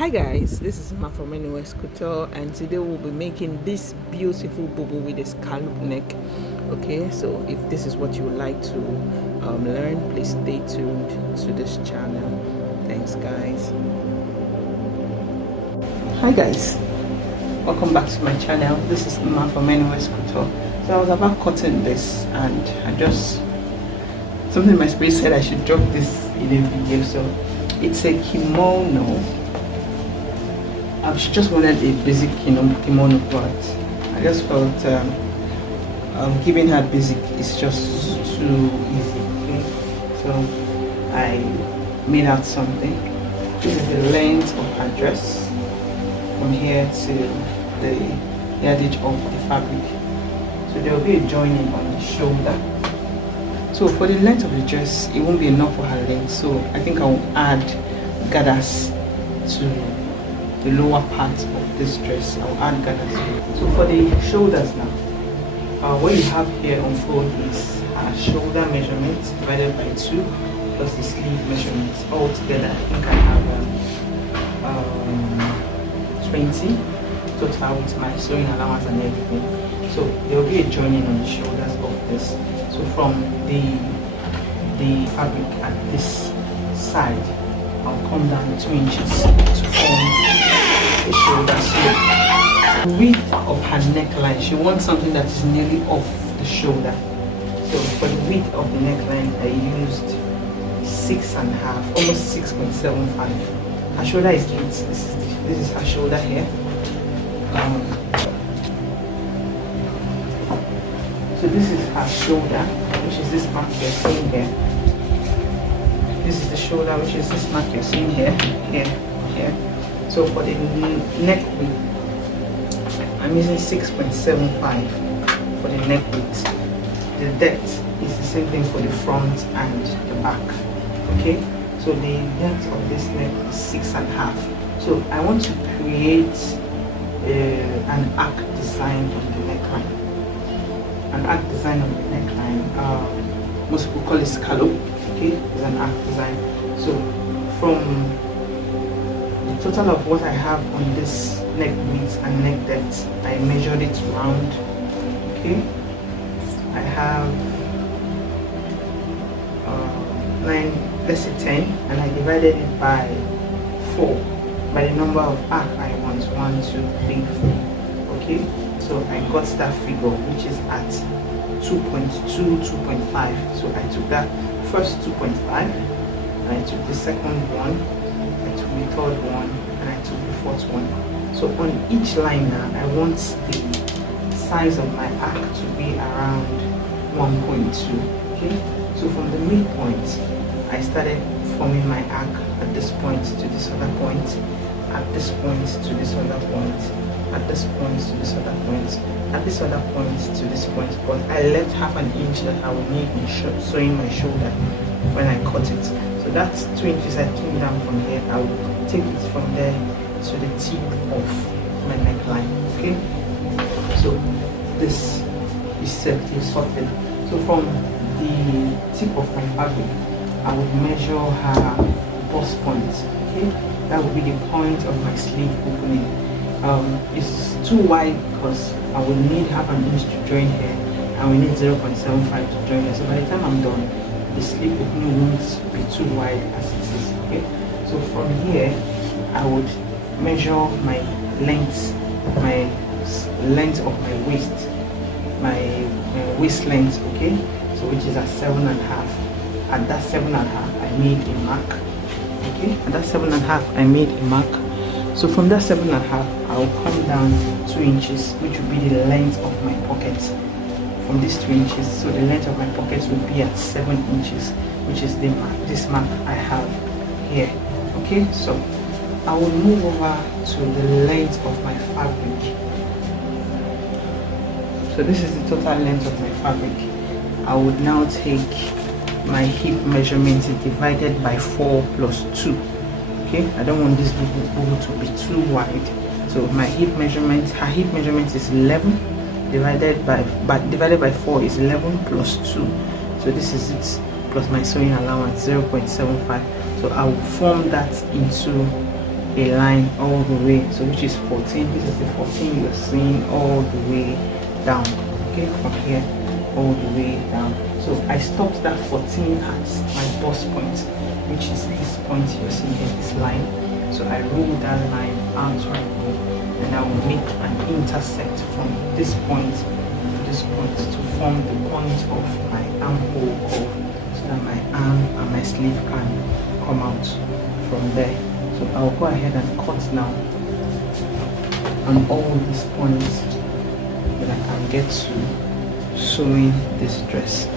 Hi guys, this is Ma from NOS Couture, and today we'll be making this beautiful bobo with a scallop neck. Okay, so if this is what you would like to learn, please stay tuned to this channel. Thanks guys. Hi guys, welcome back to my channel. This is Ma from NOS Couture. So I was about cutting this and something in my spirit said I should drop this in a video. So it's a kimono. She just wanted a basic kimono, but I just felt giving her basic is just too easy. Okay, so I made out something. This is the length of her dress from here to the yardage of the fabric. So there will be a joining on the shoulder. So for the length of the dress, it won't be enough for her length. So I think I will add gathers to the lower part of this dress. I'll add gathers. So for the shoulders now, what you have here on fold is shoulder measurement divided by 2 plus the sleeve measurements. All together, I think I have 20 total with my sewing allowance and everything. So there will be a joining on the shoulders of this. So from the fabric at this side, I'll come down 2 inches to form the shoulder. So the width of her neckline, she wants something that is nearly off the shoulder. So for the width of the neckline, I used 6.5, almost 6.75. Her shoulder is 8. This is her shoulder here. So this is her shoulder, which is this mark you're seeing here. This is the shoulder, which is this mark you're seeing here, here. So for the neck width, I'm using 6.75 for the neck width. The depth is the same thing for the front and the back. Okay, so the depth of this neck is 6.5. So I want to create an arc design on the neckline. An arc design on the neckline. Most people call it scallop. Okay, is an arc design. So from the total of what I have on this neck width and neck depth, I measured it round. Okay, I have 9, let's say 10, and I divided it by 4 by the number of arc I want. 1, 2, 3, 4. Okay, so I got that figure, which is at 2.2, 2.5. So I took that first 2.5, and I took the second one, I took the third one, and I took the fourth one. So on each line now, I want the size of my arc to be around 1.2. Okay, so from the midpoint, I started forming my arc at this point to this other point, at this point to this other point, at this point to this other point, at this other point to this point. But I left half an inch that I will need in sewing my shoulder when I cut it. So that's 2 inches I came down from here. I will take it from there to the tip of my neckline. Okay, so this is sorted. So from the tip of my fabric, I would measure her bust point. Okay, that will be the point of my sleeve opening. It's too wide because I will need half an inch to join here, and we need 0.75 to join here. So by the time I'm done, the sleeve opening won't be too wide as it is. Okay, so from here I would measure my length of my waist, my waist length. Okay, so which is at 7.5. At that 7.5, I made a mark. Okay, at that 7.5, I made a mark. So from that 7.5, I'll come down 2 inches, which will be the length of my pocket. From these 2 inches, so the length of my pocket will be at 7 inches, which is the mark, this mark I have here. Okay, so I will move over to the length of my fabric. So this is the total length of my fabric. I would now take my hip measurement divided by 4 plus 2. Okay, I don't want this bubble to be too wide. So my hip measurement, her hip measurement is 11 divided by 4 is 11 plus 2. So this is it plus my sewing allowance 0.75. So I will form that into a line all the way, so which is 14. This is the 14 you're seeing all the way down, okay, from here all the way down. So I stopped that 14 at my bust point, which is this point you're seeing here, this line. So I roll that line out right here, and I will make an intersect from this point to this point to form the point of my armhole curve, so that my arm and my sleeve can come out from there. So I'll go ahead and cut now on all these points that I can get to sewing this dress.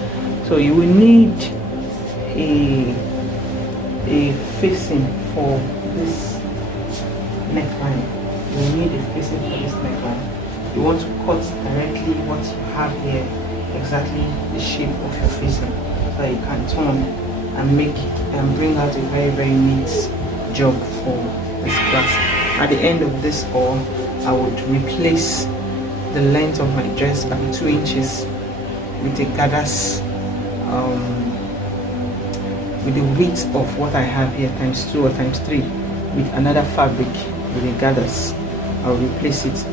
So you will need a facing for this neckline. You will need a facing for this neckline. You want to cut directly what you have here, exactly the shape of your facing, so that you can turn and make and bring out a very neat job for this class. At the end of this haul, I would replace the length of my dress by 2 inches with a gathers with the width of what I have here times 2 or times 3 with another fabric with the gathers. I'll replace it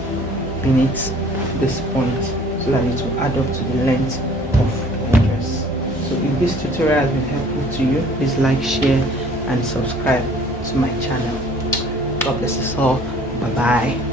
beneath this point so that it will add up to the length of my dress. So if this tutorial has been helpful to you, please like, share and subscribe to my channel. God bless us all. Bye bye.